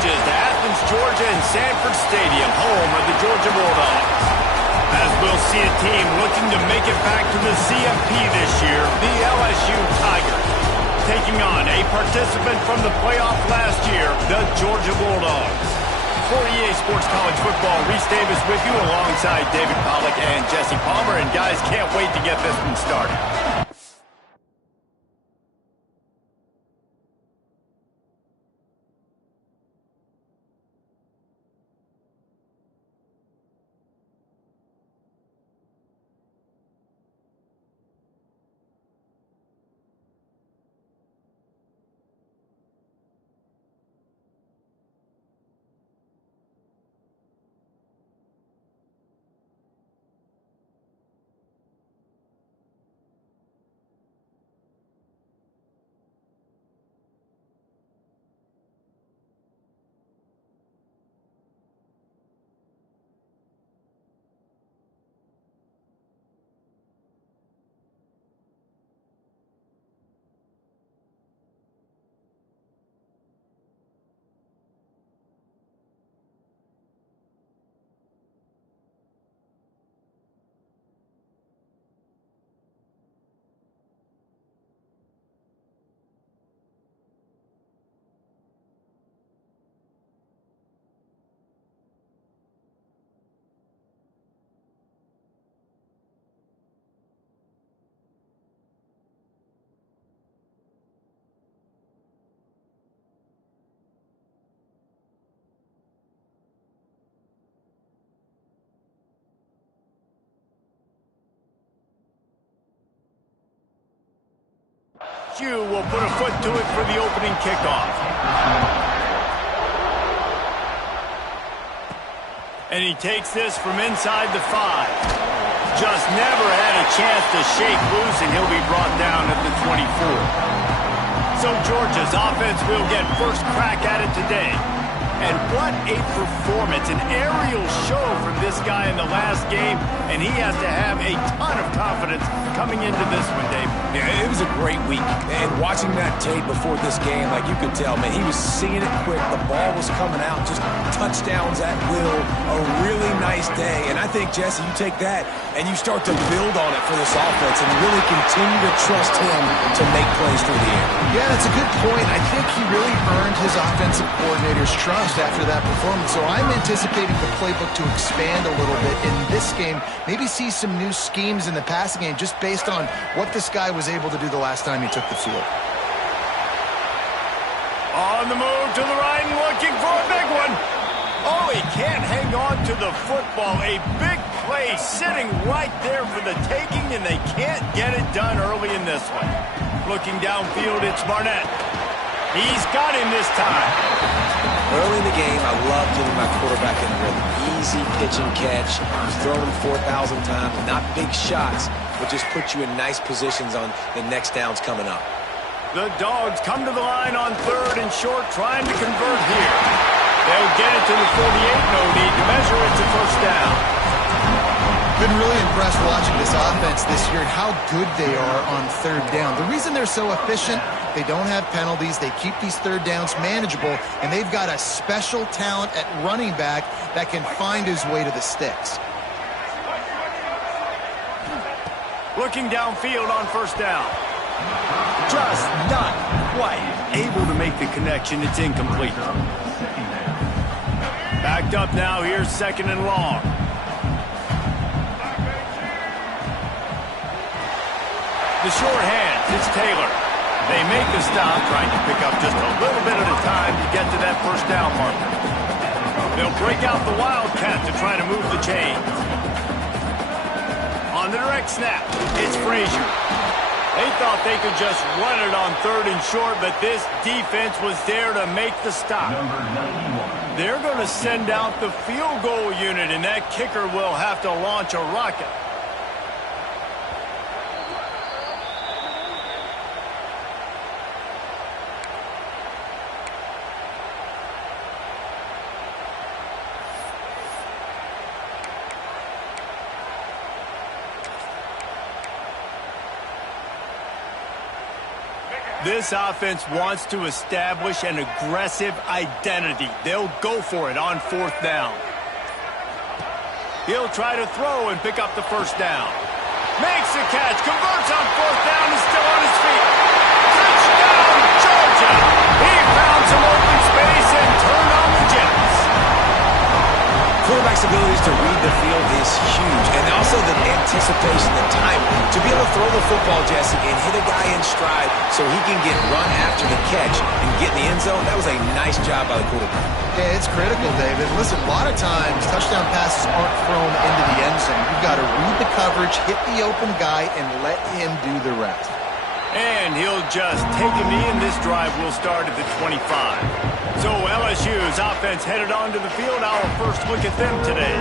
pitches to Athens, Georgia, and Sanford Stadium, home of the Georgia Bulldogs. As we'll see a team looking to make it back to the CFP this year, the LSU Tigers. Taking on a participant from the playoff last year, the Georgia Bulldogs. For EA Sports College Football, Reese Davis with you alongside David Pollack and Jesse Palmer. And guys, can't wait to get this one started. LSU will put a foot to it for the opening kickoff. And he takes this from inside the 5. Just never had a chance to shake loose, and he'll be brought down at the 24. So Georgia's offense will get first crack at it today. And what a performance, an aerial show from this guy in the last game, and he has to have a ton of confidence coming into this one, Dave. Yeah, it was a great week. And watching that tape before this game, like you could tell, man, he was seeing it quick. The ball was coming out, just touchdowns at will. A really nice day. And I think, Jesse, you take that and you start to build on it for this offense and really continue to trust him to make plays through the air. Yeah, that's a good point. I think he really earned his offensive coordinator's trust after that performance. So I'm anticipating the playbook to expand a little bit in this game. Maybe see some new schemes in the passing game just based on what this guy was able to do the last time he took the field. On the move to the right and looking for a big one. Oh, he can't hang on to the football. A big play sitting right there for the taking, and they can't get it done early in this one. Looking downfield, it's Barnett. He's got him this time. Early in the game, I love getting my quarterback in the rhythm. Easy pitch and catch. He's thrown him 4,000 times. Not big shots, but just put you in nice positions on the next downs coming up. The Dogs come to the line on 3rd and short, trying to convert here. They'll get it to the 48, no need to measure it to first down. Been really impressed watching this offense this year and how good they are on 3rd down. The reason they're so efficient, they don't have penalties, they keep these 3rd downs manageable, and they've got a special talent at running back that can find his way to the sticks. Looking downfield on first down. Just not quite able to make the connection. It's incomplete. Backed up now. Here's 2nd and long. The short hands, it's Taylor. They make the stop, trying to pick up just a little bit at a time to get to that first down marker. They'll break out the Wildcat to try to move the chains. On the direct snap, it's Frazier. They thought they could just run it on 3rd and short, but this defense was there to make the stop. They're going to send out the field goal unit, and that kicker will have to launch a rocket. This offense wants to establish an aggressive identity. They'll go for it on 4th down. He'll try to throw and pick up the 1st down. Makes the catch, converts on 4th down, is still on his feet. Touchdown, Georgia! He found some open space and turned on the Jets. Quarterback's abilities to read the field is huge, and also the anticipation, the time to be able to throw the football, Jesse, and hit a guy in stride so he can get run after the catch and get in the end zone. That was a nice job by the quarterback. Yeah, it's critical, David. Listen, a lot of times touchdown passes aren't thrown into the end zone. You've got to read the coverage, hit the open guy, and let him do the rest. And he'll just take a knee, and this drive will start at the 25. So LSU's offense headed onto the field. Our first look at them today.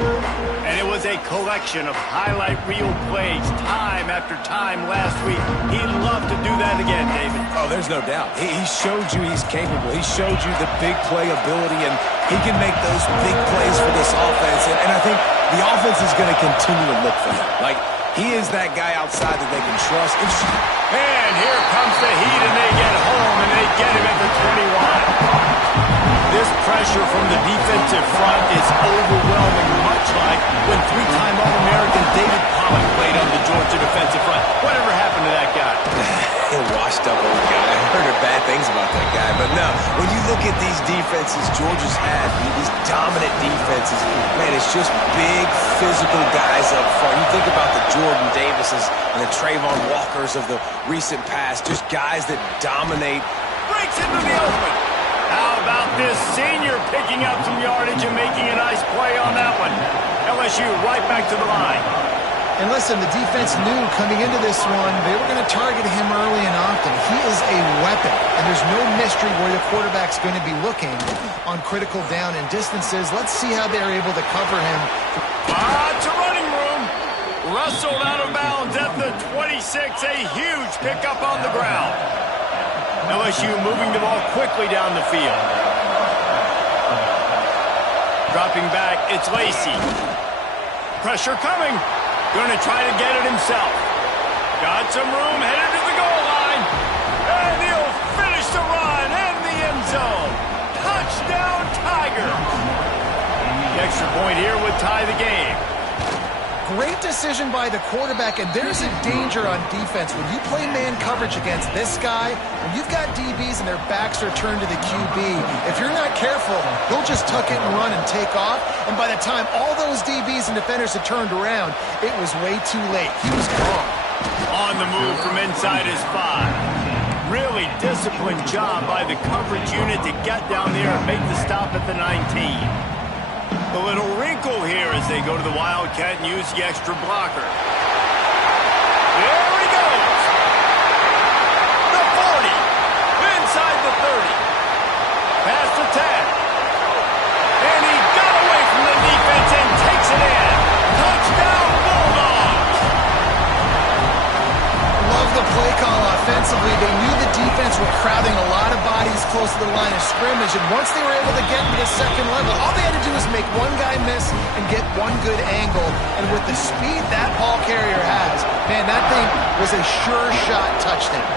And it was a collection of highlight reel plays time after time last week. He'd love to do that again, David. Oh, there's no doubt. He showed you he's capable. He showed you the big play ability, and he can make those big plays for this offense. And I think the offense is going to continue to look for him. Like, he is that guy outside that they can trust. And here comes the heat, and they get home, and they get him at the 21. This pressure from the defensive front is overwhelming, much like when 3-time All-American David Pollock played on the Georgia defensive front. Whatever happened to that guy? A washed-up old guy. I heard bad things about that guy. But no, when you look at these defenses Georgia's had, these dominant defenses, man, it's just big, physical guys up front. You think about the Jordan Davises and the Trayvon Walkers of the recent past, just guys that dominate. Breaks into the open. How about this senior picking up some yardage and making a nice play on that one? LSU right back to the line. And listen, the defense knew coming into this one, they were going to target him early and often. He is a weapon, and there's no mystery where the quarterback's going to be looking on critical down and distances. Let's see how they're able to cover him. Lots of running room. Wrestled out of bounds at the 26. A huge pickup on the ground. LSU moving the ball quickly down the field. Dropping back, it's Lacey. Pressure coming. Going to try to get it himself. Got some room, headed to the goal line. And he'll finish the run in the end zone. Touchdown, Tiger. The extra point here would tie the game. Great decision by the quarterback, and there's a danger on defense. When you play man coverage against this guy, when you've got DBs and their backs are turned to the QB, if you're not careful, he'll just tuck it and run and take off. And by the time all those DBs and defenders had turned around, it was way too late. He was gone. On the move from inside his 5. Really disciplined job by the coverage unit to get down there and make the stop at the 19. A little wrinkle here as they go to the Wildcat and use the extra blocker. There he goes. The 40. Inside the 30. Past the 10. And he got away from the defense and takes it in. Touchdown, Bulldogs. Love the play call offensively. They knew the defense were crowding a lot of bodies close to the line of scrimmage, and once they were able to get into the second level, all they had to do was make one guy miss and get one good angle. And with the speed that ball carrier has, man, that thing was a sure shot touchdown.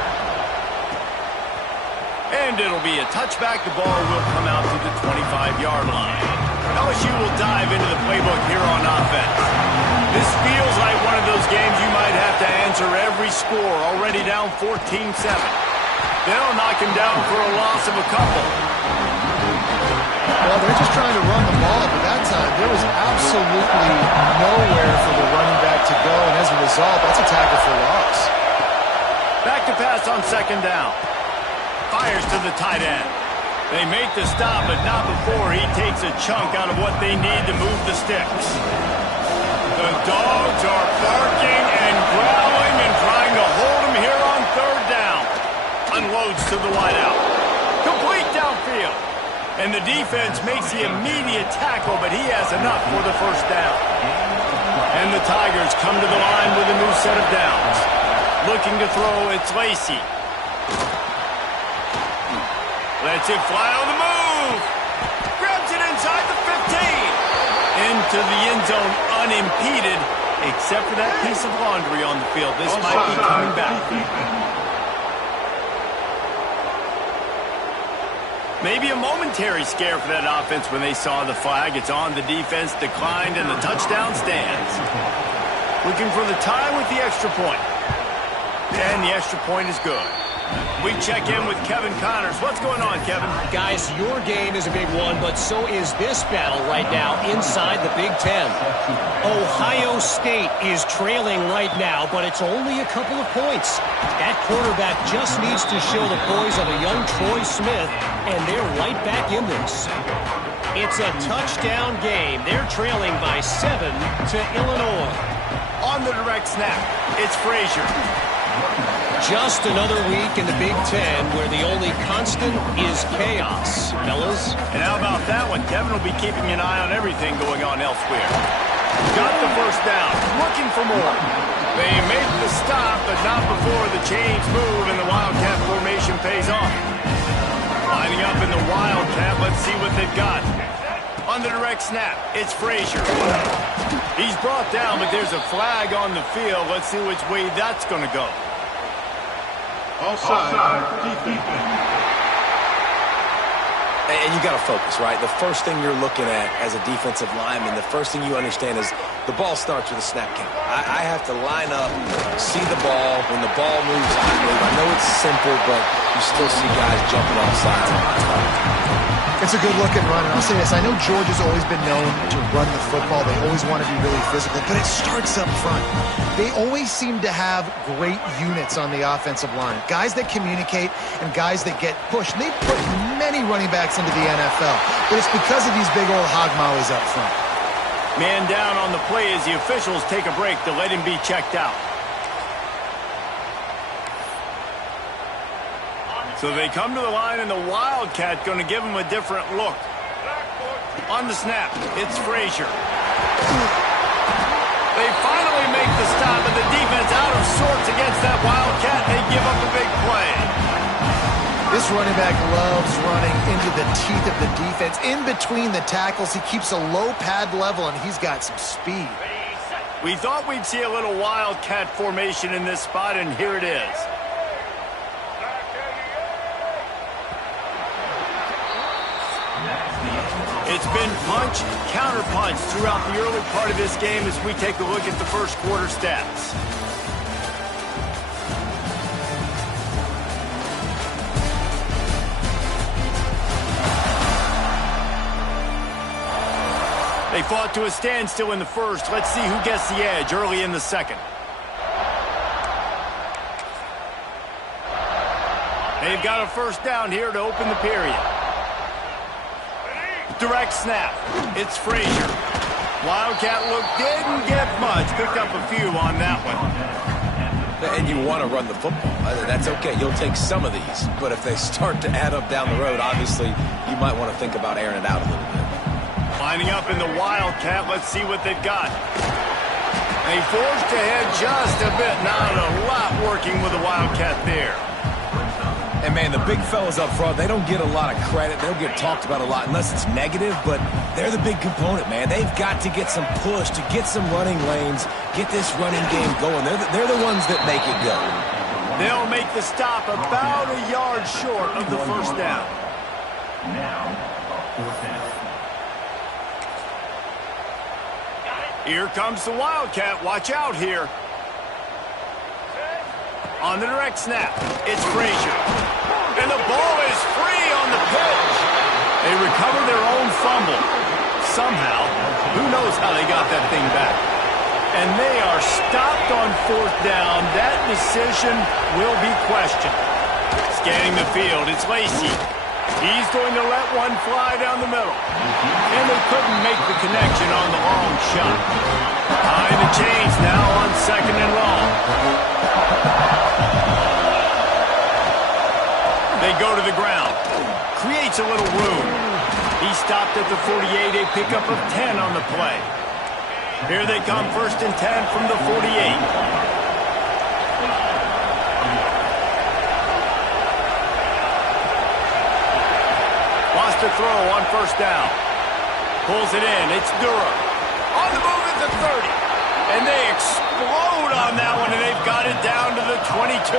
And it'll be a touchback. The ball will come out to the 25-yard line. LSU will dive into the playbook here on offense. This feels like one of those games you might have to answer every score, already down 14-7. They'll knock him down for a loss of a couple. Well, they're just trying to run the ball, but that time there was absolutely nowhere for the running back to go, and as a result, that's a tackle for loss. Back to pass on second down. Fires to the tight end. They make the stop, but not before he takes a chunk out of what they need to move the sticks. The Dogs are barking and growling and trying to hold him here on third down. Unloads to the wideout. Complete downfield. And the defense makes the immediate tackle, but he has enough for the first down. And the Tigers come to the line with a new set of downs. Looking to throw, it's Lacey. Lets it fly on the move. Grabs it inside the 15. Into the end zone unimpeded, except for that piece of laundry on the field. This might be coming back. Maybe a momentary scare for that offense when they saw the flag. It's on, the defense declined, and the touchdown stands. Looking for the tie with the extra point. And the extra point is good. We check in with Kevin Connors. What's going on, Kevin? Guys, your game is a big one, but so is this battle right now inside the Big Ten. Ohio State is trailing right now, but it's only a couple of points. That quarterback just needs to show the poise of a young Troy Smith, and they're right back in this. It's a touchdown game. They're trailing by 7 to Illinois. On the direct snap, it's Frazier. Just another week in the Big Ten where the only constant is chaos, fellas. And how about that one? Kevin will be keeping an eye on everything going on elsewhere. Got the first down, looking for more. They make the stop, but not before the chains move and the Wildcat formation pays off. Lining up in the Wildcat, let's see what they've got. On the direct snap, it's Frazier. He's brought down, but there's a flag on the field. Let's see which way that's going to go. Offside. And you got to focus, right? The first thing you're looking at as a defensive lineman, the first thing you understand is the ball starts with a snap count. I have to line up, see the ball. When the ball moves, I move. I know it's simple, but you still see guys jumping off sides. It's a good-looking run, and I'll say this. I know Georgia's always been known to run the football. They always want to be really physical, but it starts up front. They always seem to have great units on the offensive line, guys that communicate and guys that get pushed. And they've put many running backs into the NFL, but it's because of these big old hog mollies up front. Man down on the play as the officials take a break to let him be checked out. So they come to the line, and the Wildcat going to give him a different look. On the snap, it's Frazier. They finally make the stop, and the defense out of sorts against that Wildcat. They give up a big play. This running back loves running into the teeth of the defense. In between the tackles, he keeps a low pad level, and he's got some speed. We thought we'd see a little Wildcat formation in this spot, and here it is. It's been punch, counter-punch throughout the early part of this game as we take a look at the first quarter stats. They fought to a standstill in the first. Let's see who gets the edge early in the second. They've got a first down here to open the period. Direct snap. It's Frazier. Wildcat look didn't get much. Picked up a few on that one. And you want to run the football. That's okay. You'll take some of these. But if they start to add up down the road, obviously, you might want to think about airing it out a little bit. Lining up in the Wildcat. Let's see what they've got. They forced ahead just a bit. Not a lot working with the Wildcat there. And, man, the big fellas up front, they don't get a lot of credit. They don't get talked about a lot unless it's negative, but they're the big component, man. They've got to get some push, to get some running lanes, get this running game going. They're the ones that make it go. They'll make the stop about a yard short of the first down. Here comes the Wildcat. Watch out here. On the direct snap, it's Frazier. And the ball is free on the pitch. They recover their own fumble. Somehow, who knows how they got that thing back. And they are stopped on fourth down. That decision will be questioned. Scanning the field, it's Lacey. He's going to let one fly down the middle. And they couldn't make the connection on the long shot. Behind the chains now on second and long. They go to the ground. Creates a little room. He stopped at the 48, a pickup of 10 on the play. Here they come, first and 10 from the 48. Lost a throw on first down. Pulls it in. It's Durham. On the move at the 30. And they explode on that one, and they've got it down to the 22.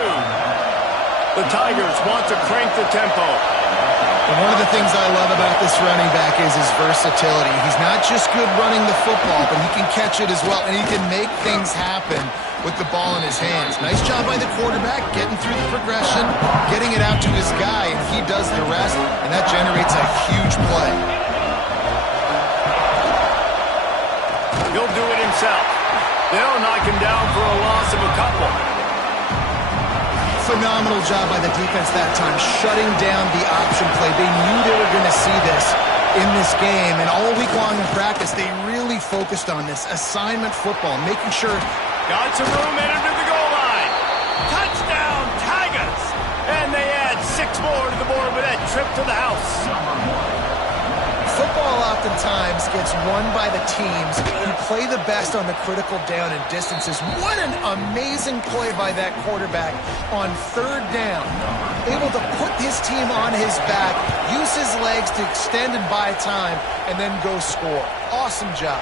The Tigers want to crank the tempo. And one of the things I love about this running back is his versatility. He's not just good running the football, but he can catch it as well, and he can make things happen with the ball in his hands. Nice job by the quarterback, getting through the progression, getting it out to his guy, and he does the rest, and that generates a huge play. He'll do it himself. They'll knock him down for a loss of a couple. Phenomenal job by the defense that time, shutting down the option play. They knew they were going to see this in this game, and all week long in practice, they really focused on this assignment football, making sure. Got some room in under the goal line. Touchdown, Tigers! And they add 6 more to the board with that trip to the house. Football oftentimes gets won by the teams who play the best on the critical down and distances. What an amazing play by that quarterback on 3rd down. Able to put his team on his back, use his legs to extend and buy time, and then go score. Awesome job.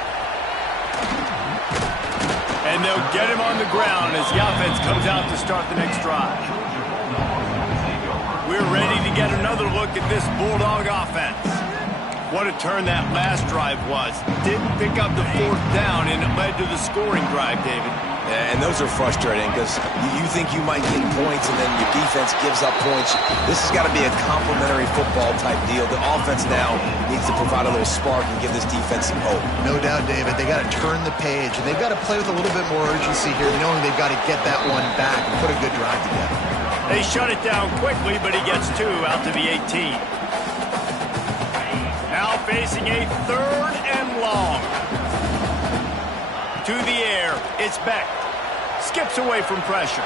And they'll get him on the ground as the offense comes out to start the next drive. We're ready to get another look at this Bulldog offense. What a turn that last drive was. Didn't pick up the 4th down, and it led to the scoring drive, David. Yeah, and those are frustrating because you think you might get points and then your defense gives up points. This has got to be a complementary football type deal. The offense now needs to provide a little spark and give this defense some hope. No doubt, David. They got to turn the page, and they've got to play with a little bit more urgency here, knowing they've got to get that one back and put a good drive together. They shut it down quickly, but he gets 2 out to the 18. Now facing a 3rd and long. To the air, it's Beck. Skips away from pressure.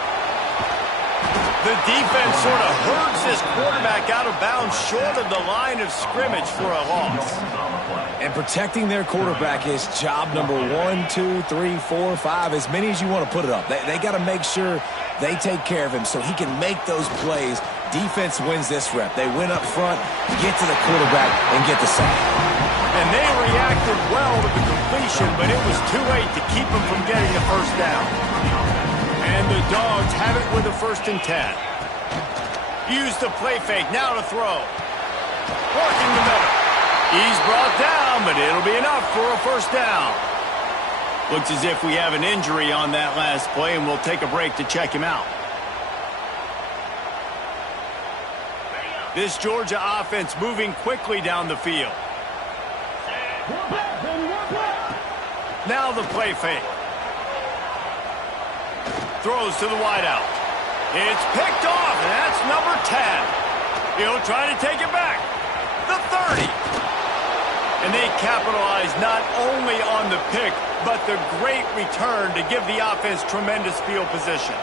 The defense sort of herds this quarterback out of bounds short of the line of scrimmage for a loss. And protecting their quarterback is job number 1, 2, 3, 4, 5, as many as you want to put it up. They got to make sure they take care of him so he can make those plays. Defense wins this rep. They win up front, get to the quarterback, and get the sack. And they reacted well to the completion, but it was too late to keep him from getting the 1st down. And the Dogs have it with a 1st and 10. Use the play fake, now to throw. Working the middle. He's brought down, but it'll be enough for a 1st down. Looks as if we have an injury on that last play, and we'll take a break to check him out. This Georgia offense moving quickly down the field. Now the play fake. Throws to the wideout. It's picked off, and that's number 10. He'll try to take it back. The 30. And they capitalize not only on the pick, but the great return to give the offense tremendous field position.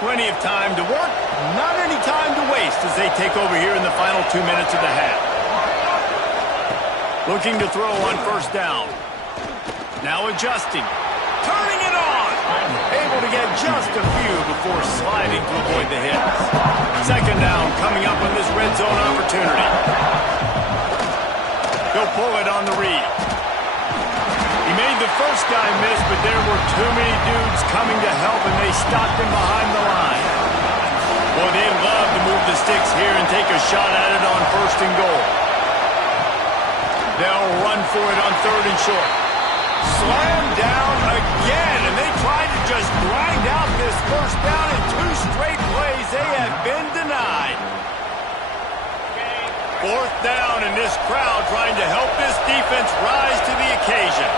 Plenty of time to work, not any time to waste as they take over here in the final 2 minutes of the half. Looking to throw on 1st down. Now adjusting. Turning it on. Able to get just a few before sliding to avoid the hits. 2nd down coming up on this red zone opportunity. He'll pull it on the read. He made the first guy miss, but there were too many dudes coming to help, and they stopped him behind the line. Boy, they'd love to move the sticks here and take a shot at it on 1st and goal. They'll run for it on 3rd and short. Slam down again, and they tried to just grind out this 1st down in 2 straight plays. They have been denied. 4th down, and this crowd trying to help this defense rise to the occasion.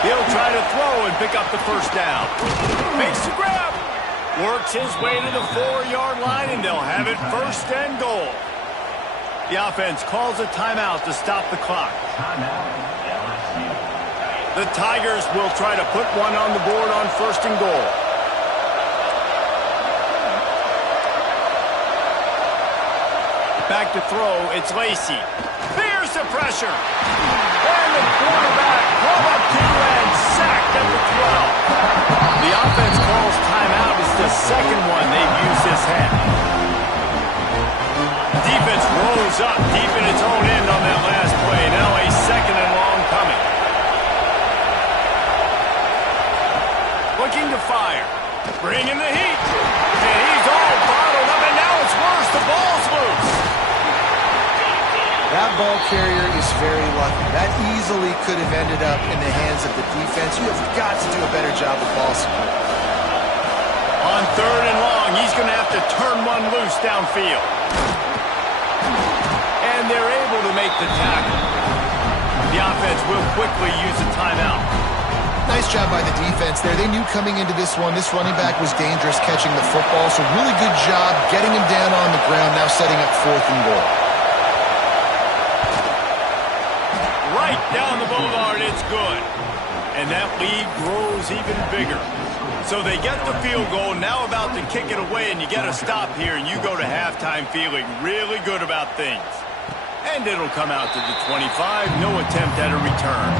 He'll try to throw and pick up the 1st down. Makes the grab. Works his way to the 4-yard line, and they'll have it 1st and goal. The offense calls a timeout to stop the clock. The Tigers will try to put one on the board on 1st and goal. Back to throw, it's Lacey. There's the pressure. And the quarterback pulled up 2 and sacked at the 12. The offense calls timeout. It's the 2nd one they've used this half. Defense rolls up deep in its own end on that last play. Now a 2nd and long coming. Looking to fire. Bringing the heat. And he's all bottled up, and now it's worse. The ball's loose. That ball carrier is very lucky. That easily could have ended up in the hands of the defense. You have got to do a better job with ball support. On 3rd and long, he's going to have to turn one loose downfield. And they're able to make the tackle. The offense will quickly use a timeout. Nice job by the defense there. They knew coming into this one, this running back was dangerous catching the football, so really good job getting him down on the ground, now setting up 4th and goal. Right down the boulevard, it's good. And that lead grows even bigger. So they get the field goal, now about to kick it away, and you get a stop here, and you go to halftime feeling really good about things. And it'll come out to the 25, no attempt at a return.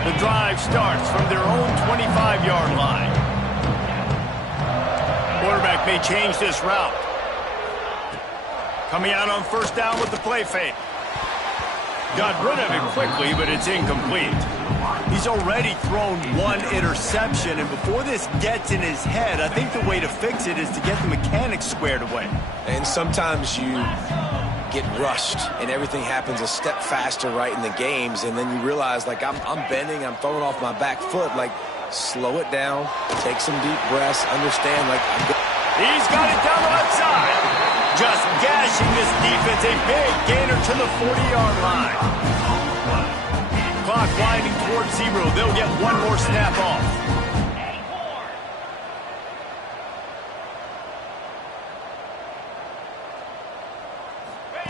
The drive starts from their own 25-yard line. Quarterback may change this route. Coming out on 1st down with the play fake. Got rid of it quickly, but it's incomplete. He's already thrown 1 interception, and before this gets in his head, I think the way to fix it is to get the mechanics squared away. And sometimes you get rushed, and everything happens a step faster right in the games, and then you realize, like, I'm bending, I'm throwing off my back foot. Like, slow it down, take some deep breaths, understand, like, he's got it down the left side. Just gashing this defense, a big gainer to the 40-yard line. Clock winding towards 0. They'll get one more snap off.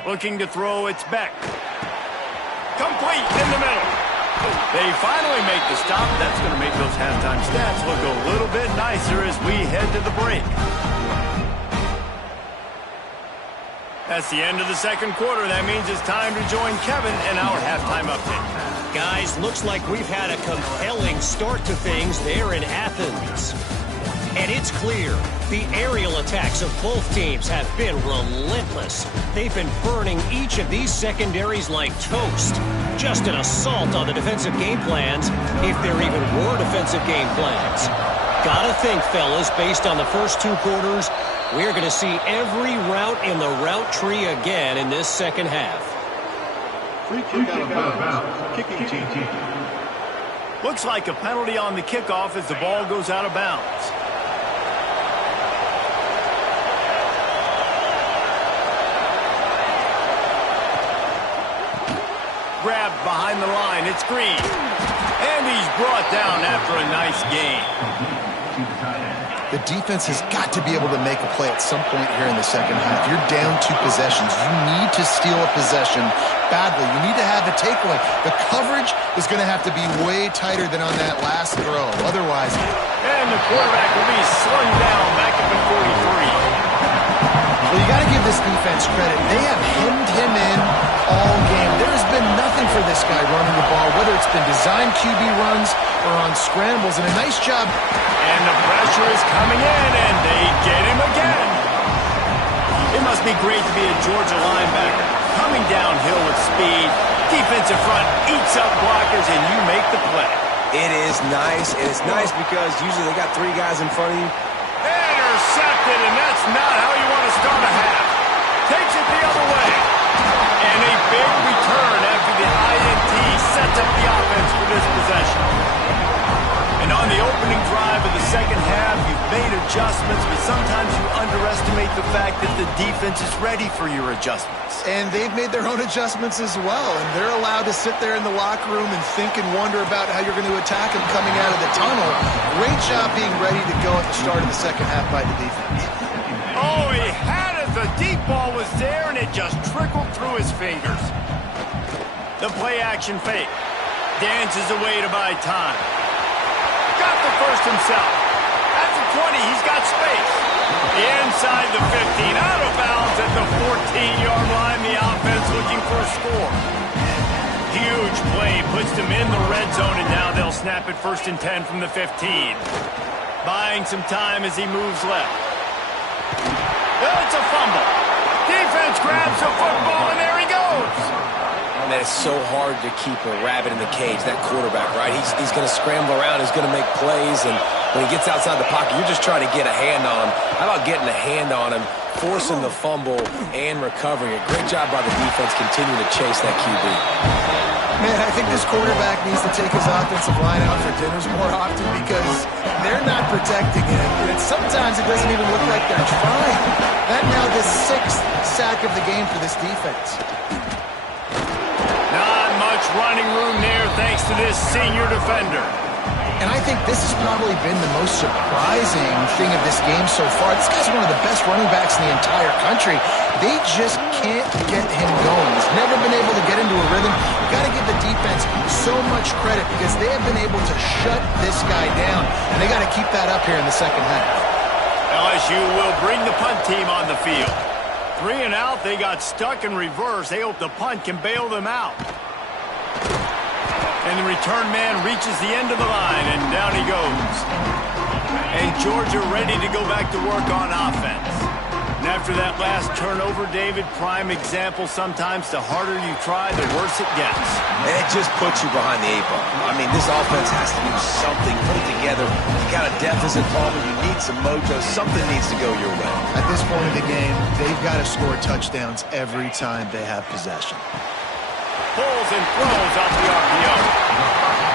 Looking to throw, it's Beck. Complete in the middle. They finally make the stop. That's going to make those halftime stats look a little bit nicer as we head to the break. That's the end of the 2nd quarter. That means it's time to join Kevin and our halftime update. Guys, looks like we've had a compelling start to things there in Athens. And it's clear, the aerial attacks of both teams have been relentless. They've been burning each of these secondaries like toast. Just an assault on the defensive game plans, if there even were defensive game plans. Gotta think, fellas, based on the first 2 quarters, we're going to see every route in the route tree again in this 2nd half. Free kick out of bounds. Kicking team. Looks like a penalty on the kickoff as the ball goes out of bounds. Grabbed behind the line. It's Green. And he's brought down after a nice gain. The defense has got to be able to make a play at some point here in the 2nd half. You're down 2 possessions. You need to steal a possession badly. You need to have a takeaway. The coverage is going to have to be way tighter than on that last throw. Otherwise... And the quarterback will be slung down back up at 43. Well, you got to give this defense credit. They have hemmed him in all game. There has been nothing for this guy running the ball, whether it's been designed QB runs or on scrambles, and a nice job. And the pressure is coming in, and they get him again. It must be great to be a Georgia linebacker. Coming downhill with speed, defensive front eats up blockers, and you make the play. it is nice. And it's nice because usually they got 3 guys in front of you. Intercepted, and that's not how you want to start a half. Takes it the other way. And a big return after the INT sets up the offense for this possession. And on the opening drive of the second half, you've made adjustments, but sometimes you underestimate the fact that the defense is ready for your adjustments. And they've made their own adjustments as well, and they're allowed to sit there in the locker room and think and wonder about how you're going to attack them coming out of the tunnel. Great job being ready to go at the start of the second half by the defense. Oh, he had it. The deep ball was there, and it just trickled through his fingers. The play-action fake. Dances away to buy time. Got the first himself. At the 20, he's got space. Inside the 15, out of bounds at the 14-yard line. The offense looking for a score. Huge play, puts them in the red zone, and now they'll snap it 1st and 10 from the 15. Buying some time as he moves left. It's a fumble. Defense grabs the football, and there he goes. man, it's so hard to keep a rabbit in the cage, that quarterback, right? He's going to scramble around. He's going to make plays, and when he gets outside the pocket, you're just trying to get a hand on him. How about getting a hand on him, forcing the fumble, and recovering it? Great job by the defense continuing to chase that QB. Man, I think this quarterback needs to take his offensive line out for dinners more often because they're not protecting him. And sometimes it doesn't even look like they're trying. That now the 6th sack of the game for this defense. Not much running room there thanks to this senior defender. And I think this has probably been the most surprising thing of this game so far. This guy's one of the best running backs in the entire country. They just can't get him going. He's never been able to get into a rhythm. You've got to give the defense so much credit because they have been able to shut this guy down. And they got to keep that up here in the second half. LSU will bring the punt team on the field. 3 and out, they got stuck in reverse. They hope the punt can bail them out. And the return man reaches the end of the line, and down he goes. And Georgia ready to go back to work on offense. And after that last turnover, David, prime example, sometimes the harder you try, the worse it gets. And it just puts you behind the 8 ball. I mean, this offense has to do something, put it together. You got a deficit problem, you need some mojo, something needs to go your way. At this point of the game, they've got to score touchdowns every time they have possession. Pulls and throws off the RPO.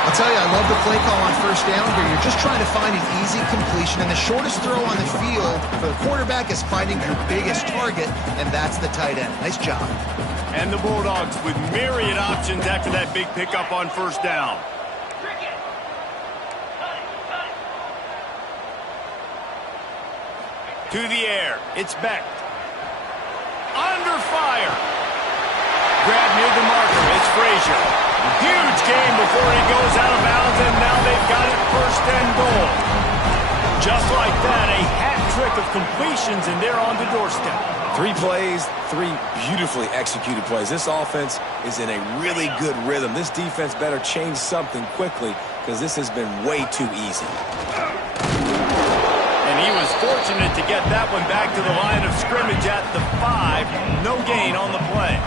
I'll tell you, I love the play call on first down here. You're just trying to find an easy completion, and the shortest throw on the field for the quarterback is finding your biggest target, and that's the tight end. Nice job. And the Bulldogs with myriad options after that big pickup on first down. To the air. It's Beck. Under fire. Grab near the marker. It's Frazier. Huge gain before he goes out of bounds, and now they've got it 1st and goal. Just like that, a hat trick of completions, and they're on the doorstep. 3 plays, 3 beautifully executed plays. This offense is in a really good rhythm. This defense better change something quickly because this has been way too easy. And he was fortunate to get that one back to the line of scrimmage at the 5. No gain on the play.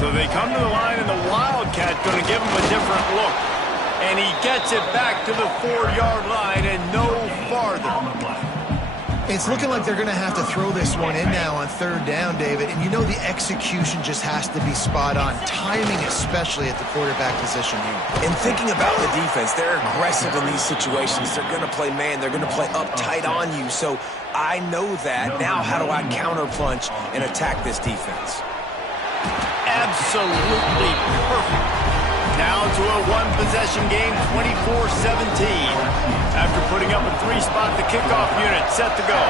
So they come to the line, and the Wildcat going to give him a different look. And he gets it back to the 4-yard line and no farther. It's looking like they're going to have to throw this one in now on 3rd down, David. And you know the execution just has to be spot on. Timing especially at the quarterback position here. And thinking about the defense, they're aggressive in these situations. They're going to play man. They're going to play up tight on you. So I know that. Now how do I counterpunch and attack this defense? Absolutely perfect. Down to a 1-possession game, 24-17. After putting up a 3-spot, the kickoff unit set to go.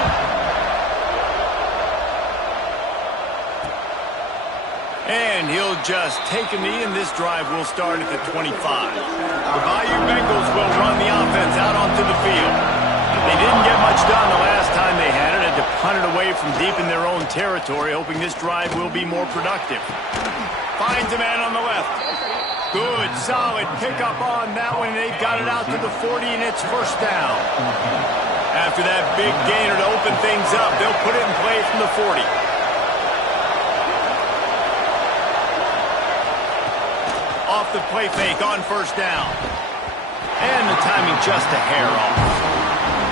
And he'll just take a knee, and this drive will start at the 25. The Bayou Bengals will run the offense out onto the field. They didn't get much done the last time they had it. Had to punt it away from deep in their own territory, hoping this drive will be more productive. Finds a man on the left. Good, solid pickup on that one. They've got it out to the 40, and it's 1st down. After that big gainer to open things up, they'll put it in play from the 40. Off the play fake on 1st down. And the timing just a hair off.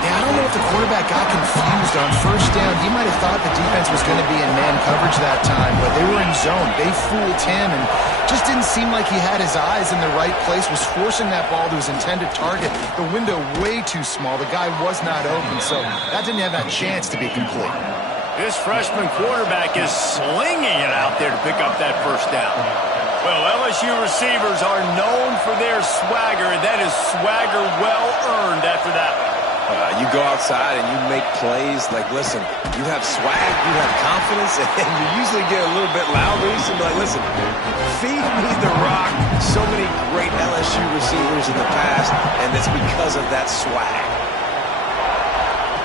Yeah, I don't know if the quarterback got confused on 1st down. He might have thought the defense was going to be in man coverage that time, but they were in zone. They fooled him and just didn't seem like he had his eyes in the right place, was forcing that ball to his intended target. The window way too small. The guy was not open, so that didn't have that chance to be complete. This freshman quarterback is slinging it out there to pick up that 1st down. Well, LSU receivers are known for their swagger. That is swagger well earned after that one. You go outside and you make plays. Like, listen, you have swag, you have confidence, and you usually get a little bit loud. You used to be like, listen, feed me the rock. So many great LSU receivers in the past, and it's because of that swag.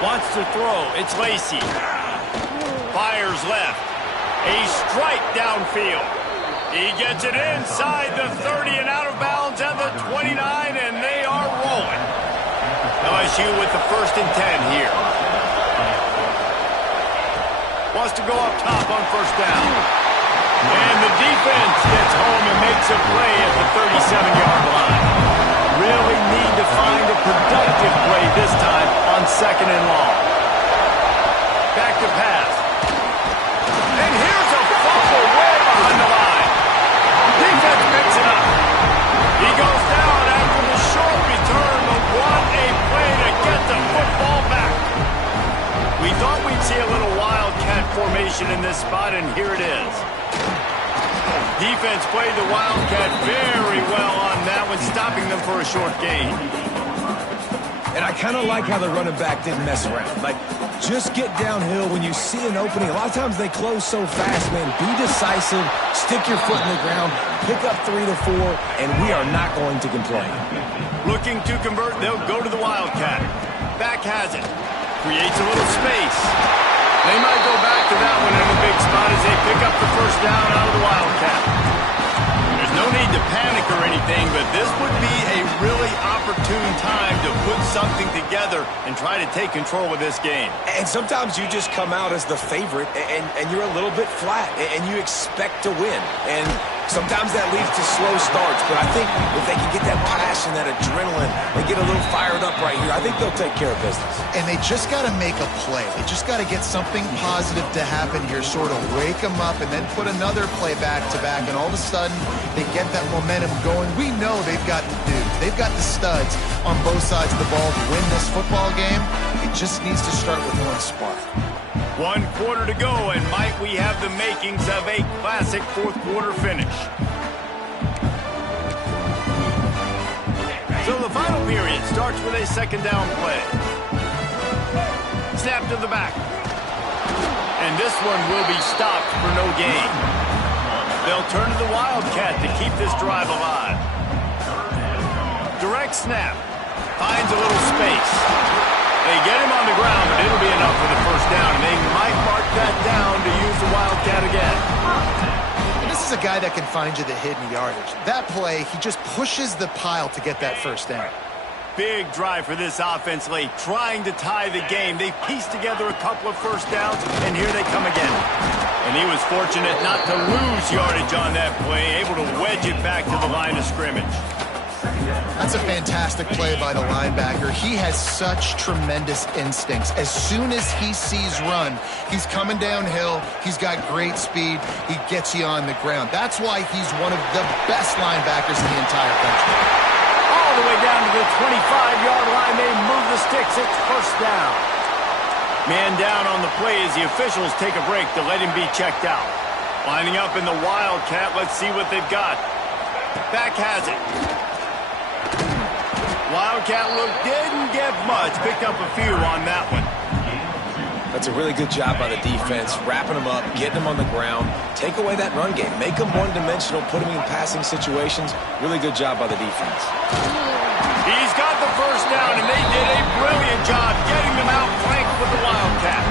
Wants to throw. It's Lacey. Fires left. A strike downfield. He gets it inside the 30 and out of bounds at the 29, and they are rolling. LSU with the 1st and 10 here. Wants to go up top on 1st down. And the defense gets home and makes a play at the 37-yard line. Really need to find a productive play this time on 2nd and long. Back to pass. And here's a fumble way behind the line. Defense picks it up. He goes down after the short return, but what a play to get the football back. We thought we'd see a little wildcat formation in this spot, and here it is. Defense played the wildcat very well on that one, stopping them for a short gain. And I kind of like how the running back didn't mess around. Like, just get downhill when you see an opening. A lot of times they close so fast, man. Be decisive, stick your foot in the ground, pick up 3 to 4, and we are not going to complain. Looking to convert, they'll go to the wildcat. Back has it. Creates a little space. They might go back to that one in the big spot as they pick up the first down out of the wildcat. There's no need to panic or anything, but this would be a really opportune time to put something together and try to take control of this game. And sometimes you just come out as the favorite, and you're a little bit flat, and you expect to win. And sometimes that leads to slow starts, but I think if they can get that passion, that adrenaline, they get a little fired up right here, I think they'll take care of business. And they just got to make a play. They just got to get something positive to happen here, sort of wake them up, and then put another play back-to-back, and all of a sudden they get that momentum going. We know they've got the dudes. They've got the studs on both sides of the ball to win this football game. It just needs to start with one spark. 1 quarter to go, and might we have the makings of a classic fourth-quarter finish. So the final period starts with a 2nd down play. Snap to the back. And this one will be stopped for no gain. They'll turn to the wildcat to keep this drive alive. Direct snap. Finds a little space. They get him on the ground, but it'll be enough for the first down, and they might mark that down to use the wildcat again. And this is a guy that can find you the hidden yardage. That play, he just pushes the pile to get that first down. Big drive for this offense late, trying to tie the game. They pieced together a couple of first downs, and here they come again. And he was fortunate not to lose yardage on that play, able to wedge it back to the line of scrimmage. That's a fantastic play by the linebacker. He has such tremendous instincts. As soon as he sees run, he's coming downhill. He's got great speed. He gets you on the ground. That's why he's one of the best linebackers in the entire country. All the way down to the 25-yard line. They move the sticks. It's first down. Man down on the play as the officials take a break to let him be checked out. Lining up in the wildcat. Let's see what they've got. Back has it. Wildcat look didn't get much. Picked up a few on that one. That's a really good job by the defense, wrapping them up, getting them on the ground, take away that run game, make them one-dimensional, put them in passing situations. Really good job by the defense. He's got the first down, and they did a brilliant job getting them out flanked with the wildcat.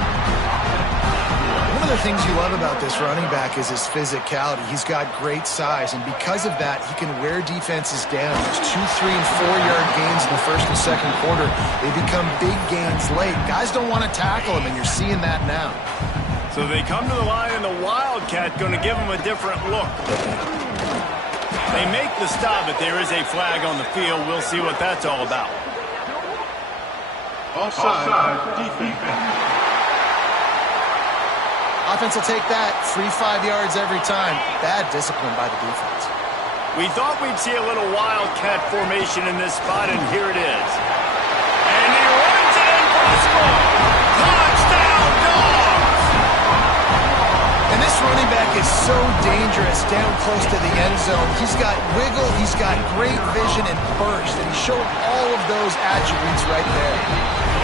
One of the things you love about this running back is his physicality. He's got great size, and because of that, he can wear defenses down. There's 2, 3, and 4-yard gains in the first and second quarter. They become big gains late. Guys don't want to tackle him, and you're seeing that now. So they come to the line, and the wildcat going to give them a different look. They make the stop, but there is a flag on the field. We'll see what that's all about. Offside, defense. Offense will take that. Free 5 yards every time. Bad discipline by the defense. We thought we'd see a little wildcat formation in this spot, and here it is. And he runs it in for the score. Touchdown, Dogs! And this running back is so dangerous down close to the end zone. He's got wiggle, he's got great vision and burst, and he showed all of those attributes right there.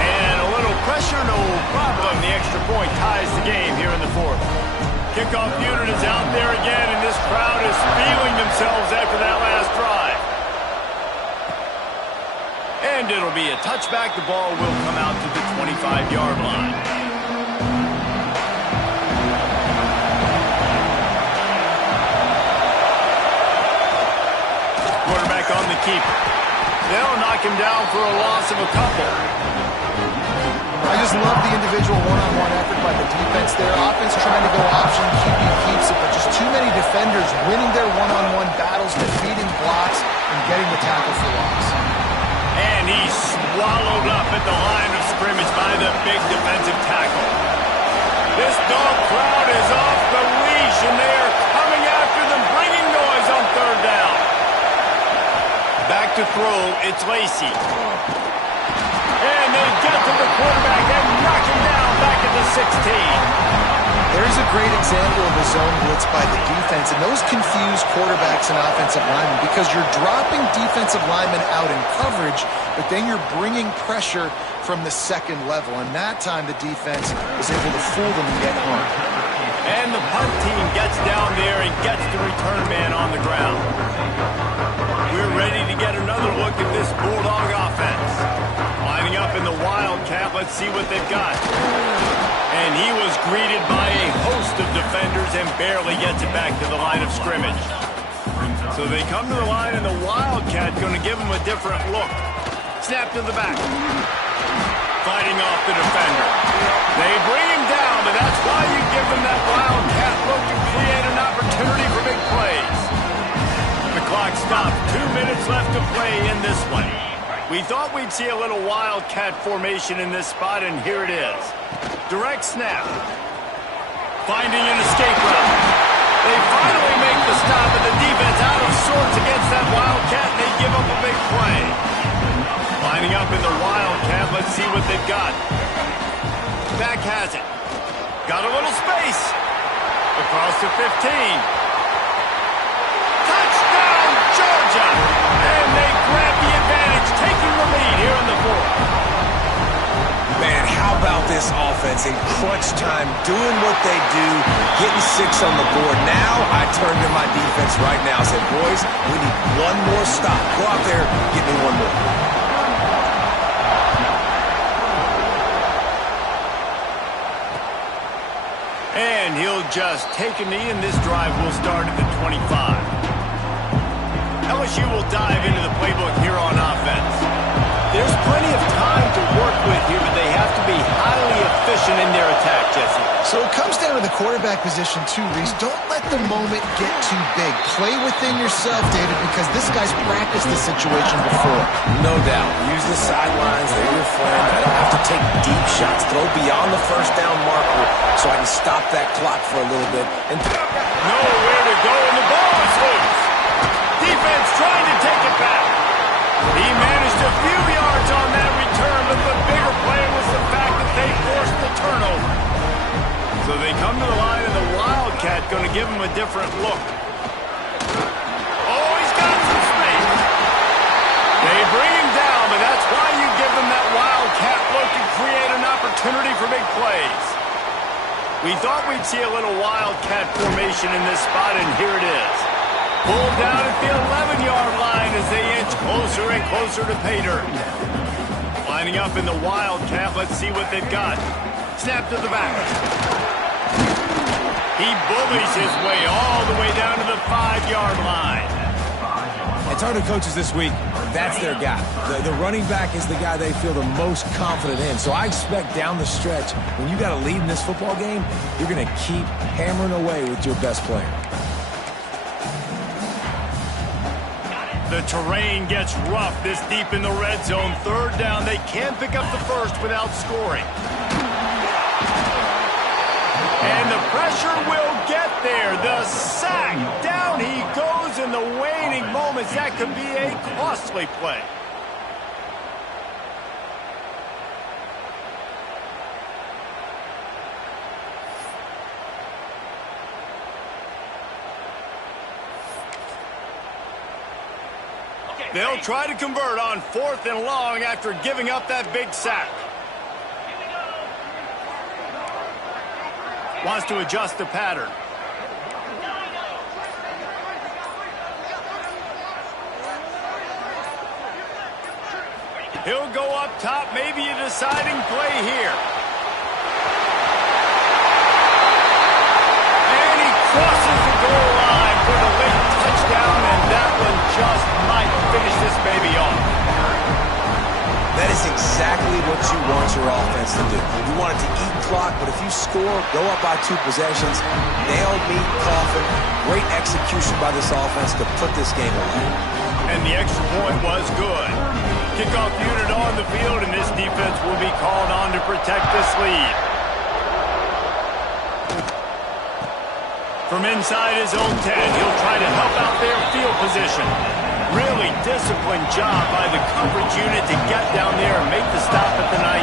And a little pressure, no problem. The extra point ties the game here in the fourth. Kickoff unit is out there again, and this crowd is feeling themselves after that last drive. And it'll be a touchback. The ball will come out to the 25-yard line. Quarterback on the keeper. They'll knock him down for a loss of a couple. I just love the individual one-on-one effort by the defense there. Offense trying to go option, QB keeps it, but just too many defenders winning their one-on-one battles, defeating blocks, and getting the tackle for loss. And he's swallowed up at the line of scrimmage by the big defensive tackle. This dog crowd is off the leash, and they are coming after them, bringing noise on third down. Back to throw, it's Lacy. And they get to the quarterback and knock him down back at the 16. There's a great example of a zone blitz by the defense, and those confuse quarterbacks and offensive linemen because you're dropping defensive linemen out in coverage, but then you're bringing pressure from the second level, and that time the defense was able to fool them and get home. And the punt team gets down there and gets the return man on the ground. We're ready to get another look at this Bulldog offense. Lining up in the Wildcat, let's see what they've got. And he was greeted by a host of defenders and barely gets it back to the line of scrimmage. So they come to the line, and the Wildcat going to give him a different look. Snap to the back. Fighting off the defender. They bring him down, but that's why you give them that Wildcat look to create an opportunity for big plays. The clock stopped. 2 minutes left to play in this one. We thought we'd see a little Wildcat formation in this spot, and here it is. Direct snap. Finding an escape route. They finally make the stop, and the defense out of sorts against that Wildcat, and they give up a big play. Lining up in the Wildcat, let's see what they've got. Back has it. Got a little space. Across the 15. Touchdown, Georgia! And they grab the advantage, taking the lead here in the fourth. Man, how about this offense in crunch time, doing what they do, getting 6 on the board. Now I turn to my defense right now and say, boys, we need one more stop. Go out there, get me one more. And he'll just take a knee, and this drive will start at the 25. LSU will dive into the playbook here on offense. There's plenty of time to work with here, but they have to be highly efficient in their attack, Jesse. So it comes down to the quarterback position too, Reese. Don't let the moment get too big. Play within yourself, David, because this guy's practiced this situation before. No doubt. Use the sidelines. They're your friend. I don't have to take deep shots. Throw beyond the first down marker so I can stop that clock for a little bit. And nowhere to go, and the ball is loose. Defense trying to take it back. He managed a few yards on that return, but the bigger play was the fact that they forced the turnover. So they come to the line, and the Wildcat going to give him a different look. Oh, he's got some space. They bring him down, but that's why you give them that Wildcat look and create an opportunity for big plays. We thought we'd see a little Wildcat formation in this spot, and here it is. Pulled down at the 11-yard line as they inch closer and closer to pay dirt. Lining up in the Wildcat, let's see what they've got. Snap to the back. He bullies his way all the way down to the 5-yard line. I talked to coaches this week. That's their guy. The running back is the guy they feel the most confident in. So I expect down the stretch, when you got a lead in this football game, you're going to keep hammering away with your best player. The terrain gets rough this deep in the red zone. Third down, they can't pick up the first without scoring. And the pressure will get there. The sack. Down he goes in the waning moments. That could be a costly play. They'll try to convert on 4th and long after giving up that big sack. Wants to adjust the pattern. He'll go up top, maybe a deciding play here. And he crosses the goal line for the late touchdown, and that one just might finish this baby off. That is exactly what you want your offense to do. You want it to eat clock, but if you score, go up by 2 possessions, nailed meat coffin, great execution by this offense to put this game away. And the extra point was good. Kickoff unit on the field, and this defense will be called on to protect this lead. From inside his own 10, he'll try to help out their field position. Really disciplined job by the coverage unit to get down there and make the stop at the 19.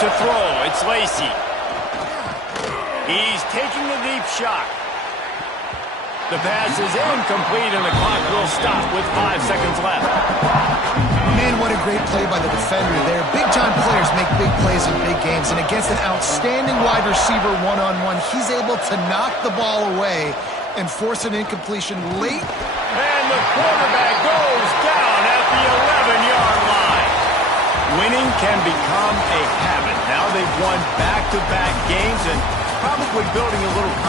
To throw, it's Lacy. He's taking the deep shot. The pass is incomplete, and the clock will stop with 5 seconds left. Man, what a great play by the defender there. Big-time players make big plays in big games, and against an outstanding wide receiver one-on-one, he's able to knock the ball away and force an incompletion late. And the quarterback goes down at the 11-yard line. Winning can become a habit. Now they've won back-to-back games and probably building a little confidence.